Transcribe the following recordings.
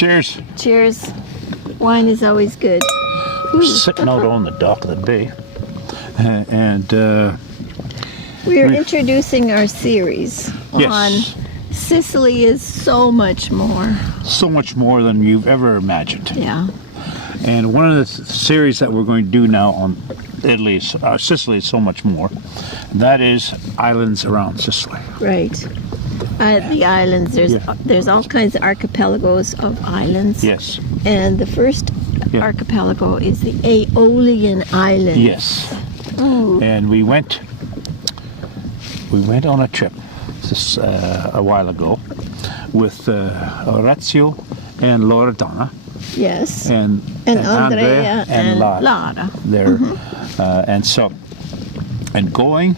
Cheers. Cheers. Wine is always good. We're sitting out on the dock of the bay, and we're introducing our series yes, on Sicily is so much more. so much more than you've ever imagined. Yeah. And one of the series that we're going to do now on Sicily is so much more. That is islands around Sicily. Right. The islands. There's all kinds of archipelagos of islands. Yes. And the first archipelago is the Aeolian Islands. Yes. Ooh. And we went on a trip this a while ago with Orazio and Loredana. Yes. And Andrea and Lara. There, and going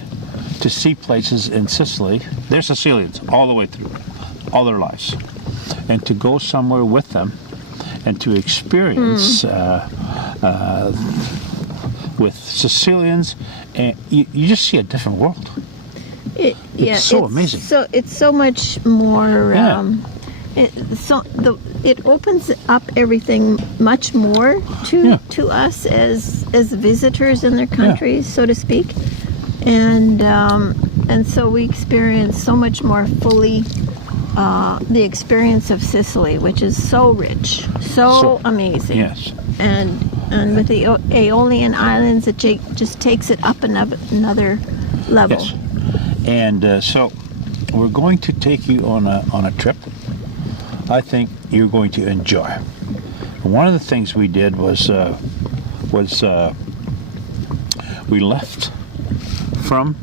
to see places in Sicily. They're Sicilians all the way through, all their lives, and to go somewhere with them and to experience with Sicilians, and you just see a different world. It's so amazing. So it's so much more. Yeah. It opens up everything much more to us as visitors in their countries, so to speak, and so we experience so much more fully the experience of Sicily, which is so rich, so amazing. Yes. And with the Aeolian Islands, it just takes it up another level. Yes. And so we're going to take you on a trip I think you're going to enjoy. One of the things we did was we left from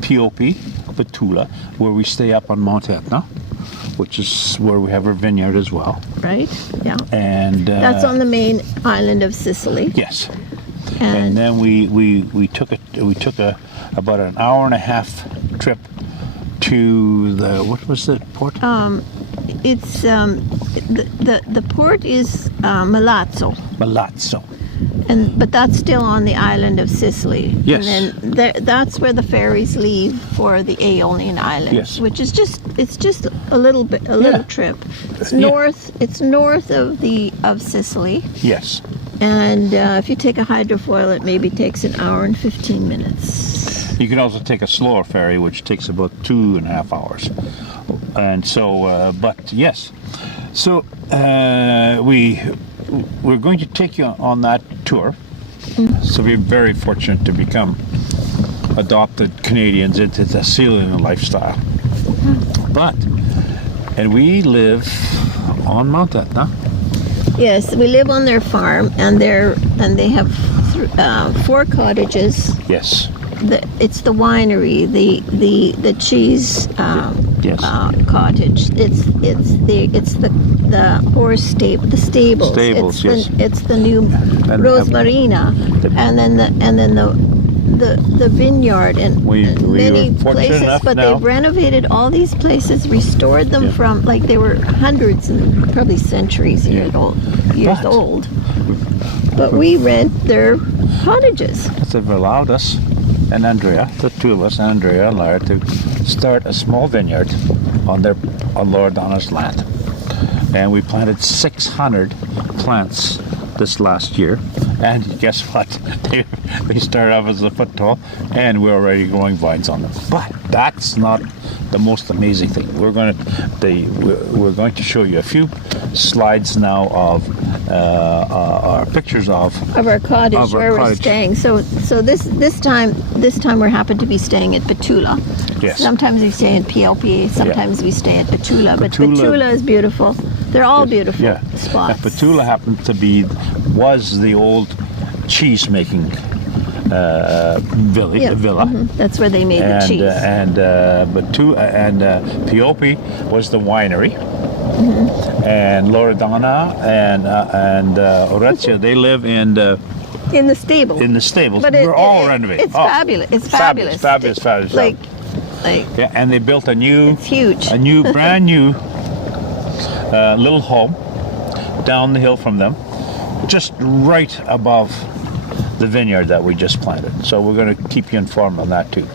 Piopi, Betula, where we stay up on Mount Etna, which is where we have our vineyard as well. Right. Yeah. And that's on the main island of Sicily. Yes. And then we took about an hour and a half trip to what was the port? It's the port is Milazzo. Milazzo. But that's still on the island of Sicily. Yes. And then that's where the ferries leave for the Aeolian Islands, yes, which is just a little trip. It's north. It's north of Sicily. Yes. And if you take a hydrofoil, it maybe takes an hour and 15 minutes. You can also take a slower ferry, which takes about 2.5 hours. And so, but yes, so we're going to take you on that tour. So we're very fortunate to become adopted Canadians into the Sicilian lifestyle. And we live on Mount Etna. Yes, we live on their farm, and they have 4 cottages. Yes. It's the winery, the cheese cottage. It's the horse stable, the stables. Stables, It's the new Rosmarina, and then the vineyard and many places. But they've renovated all these places, restored them from they were hundreds and probably centuries years old. But we rent their cottages. They've allowed us and Andrea, the two of us, Andrea and Lara, to start a small vineyard on Loredana's land. And we planted 600 plants this last year. And guess what? They started off as a foot tall, and we're already growing vines on them. But that's not the most amazing thing. We're going to show you a few slides now of our pictures of our cottage where we're staying. So this time we happen to be staying at Betula. Yes. Sometimes we stay in Piopi. Sometimes we stay at Betula. But Betula is beautiful. They're all beautiful spots. Betula happened to was the old cheese making villa. Mm-hmm. That's where they made the cheese. And Piopi was the winery. Mm-hmm. And Loredana and Orazio, they live in the stables. In the stables. But we're all renovated. It's fabulous. It's fabulous. Fabulous. And they built a new, it's huge. brand new little home down the hill from them, just right above the vineyard that we just planted. So we're going to keep you informed on that too.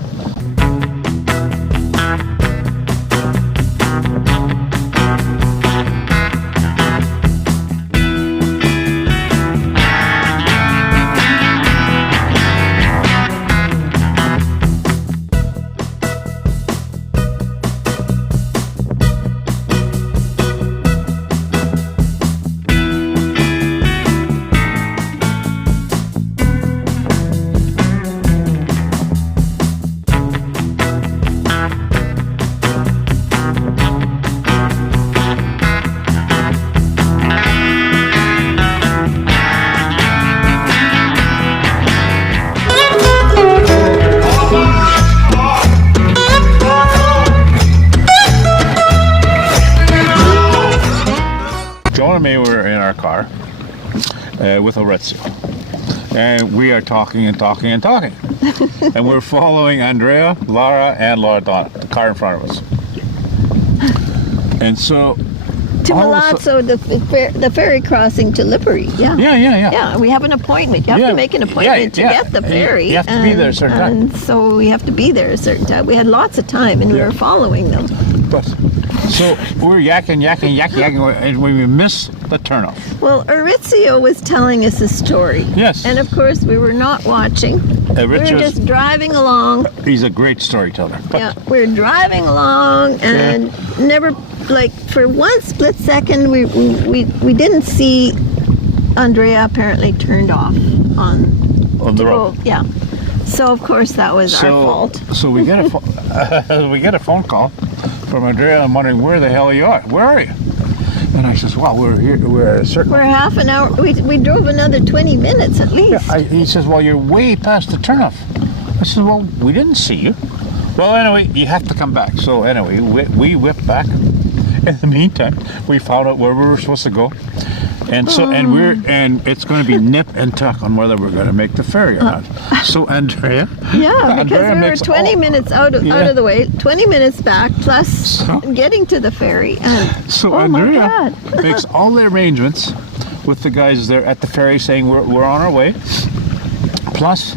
with Orizio. And we are talking and talking and talking. And we're following Andrea, Laura, and Loredana, the car in front of us. And so... To Milazzo, the ferry crossing to Lipari. Yeah. Yeah, we have an appointment. You have to make an appointment to get the ferry. You have to be there a certain time. And so we have to be there a certain time. We had lots of time, and we were following them. So we're yakking, and we missed the turnoff. Well, Orizio was telling us a story. Yes. And of course, we were not watching. We were just driving along. He's a great storyteller. Yeah, we were driving along, and never, like, for one split second, we didn't see Andrea apparently turned off on the road. Yeah. So of course that was our fault. So we get a a phone call from Andrea. I'm wondering where the hell you are. Where are you? And I says, well, we're here. We're at a certain. We're half an hour. We drove another 20 minutes at least. Yeah, he says, well, you're way past the turnoff. I said, well, we didn't see you. Well, anyway, you have to come back. So anyway, we whipped back. In the meantime, we found out where we were supposed to go. And so, and it's going to be nip and tuck on whether we're going to make the ferry or not. So Andrea, because we were 20 minutes out of the way, 20 minutes back, plus getting to the ferry. And so Andrea makes all the arrangements with the guys there at the ferry, saying we're on our way. Plus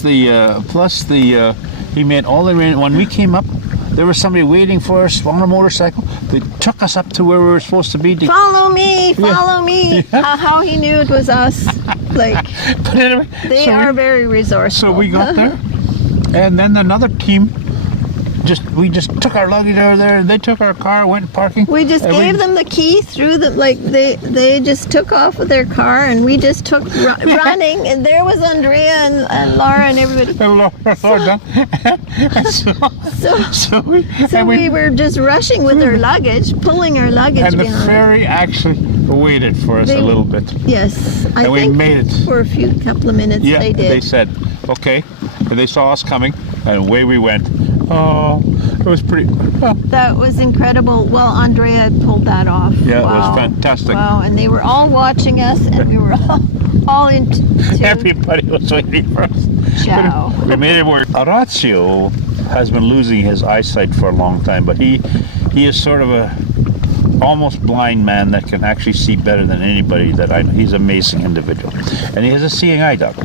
the he made all the arrangements. When we came up, there was somebody waiting for us on a motorcycle. They took us up to where we were supposed to be. Follow me. Yeah. How he knew it was us. Like, but anyway, they are very resourceful. So we got there, and then another team, we just took our luggage out of there, and they took our car, went parking. We just gave them the key, threw them, like they just took off with their car, and we just took running, and there was Andrea and Laura and everybody. So we were just rushing with our luggage, pulling our luggage and behind. The ferry actually waited for us a little bit. Yes, I think we made it for a couple of minutes. Yeah, they did. They said, okay, but they saw us coming, and away we went. Oh, it was pretty. Oh. That was incredible. Well, Andrea pulled that off. Yeah, wow. It was fantastic. Wow, and they were all watching us, and we were all into. Everybody was waiting for us. Ciao. We made it work. Orazio has been losing his eyesight for a long time, but he is sort of a almost blind man that can actually see better than anybody that I know. He's an amazing individual, and he has a seeing eye dog.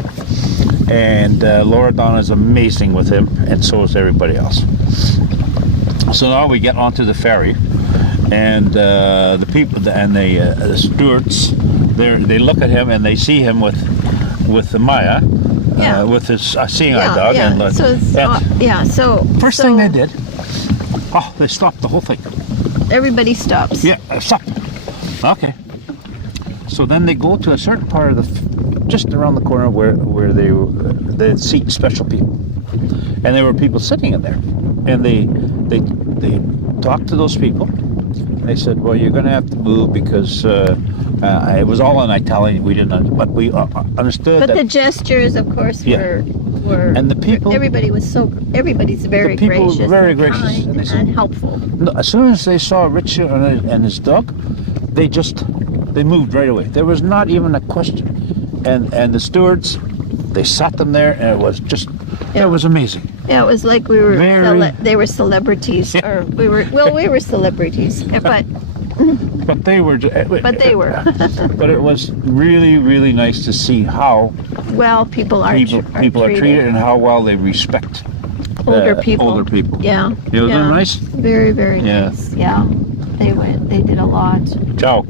And Loredana is amazing with him, and so is everybody else. So now we get onto the ferry, and the people and the stewards, they look at him and they see him with the Maya, with his seeing eye dog. And, so first thing they did, they stopped the whole thing. Everybody stops. Yeah, stop. Okay. So then they go to a certain part of just around the corner where they seat special people, and there were people sitting in there, and they talked to those people. They said, well, you're going to have to move because it was all in Italian. We didn't, but we understood. But the gestures, of course, were. And the people. Everybody's very gracious. Very gracious and helpful. No, as soon as they saw Richard and his dog, they moved right away. There was not even a question. And the stewards, they sat them there, and it was just, it was amazing. Yeah, it was like we were, they were celebrities, or we were celebrities, but they were. But it was really, really nice to see how well people are treated, and how well they respect older people. Yeah. It was nice. Very, very nice. Yeah. They did a lot. Ciao.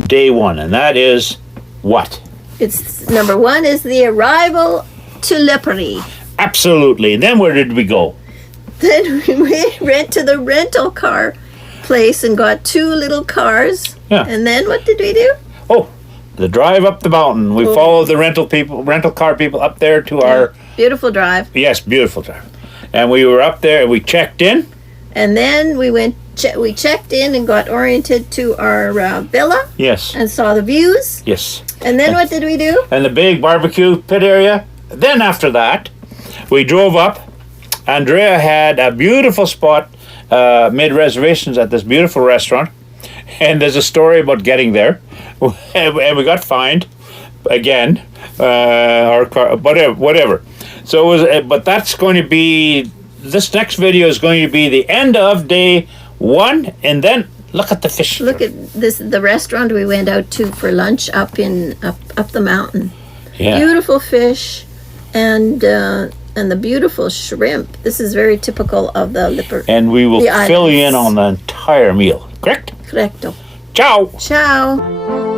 Day one, and that is what? It's number one is the arrival to Lipari. Absolutely. And then where did we go? Then we went to the rental car place and got 2 little cars. Yeah. And then what did we do? Oh, the drive up the mountain. We followed the rental car people up there to our beautiful drive. Yes, beautiful drive. And we were up there and we checked in. And then we checked in and got oriented to our villa. Yes. And saw the views. Yes. And then what did we do? And the big barbecue pit area. Then after that, we drove up. Andrea had a beautiful spot, made reservations at this beautiful restaurant. And there's a story about getting there. And we got fined. again, or whatever. So it was, but that's going to be, this next video is going to be the end of day 1, and then look at the fish. Look at this, the restaurant we went out to for lunch up the mountain. Yeah. Beautiful fish, and the beautiful shrimp. This is very typical of the Lipari. And we will fill you in on the entire meal. Correct? Correcto. Ciao. Ciao.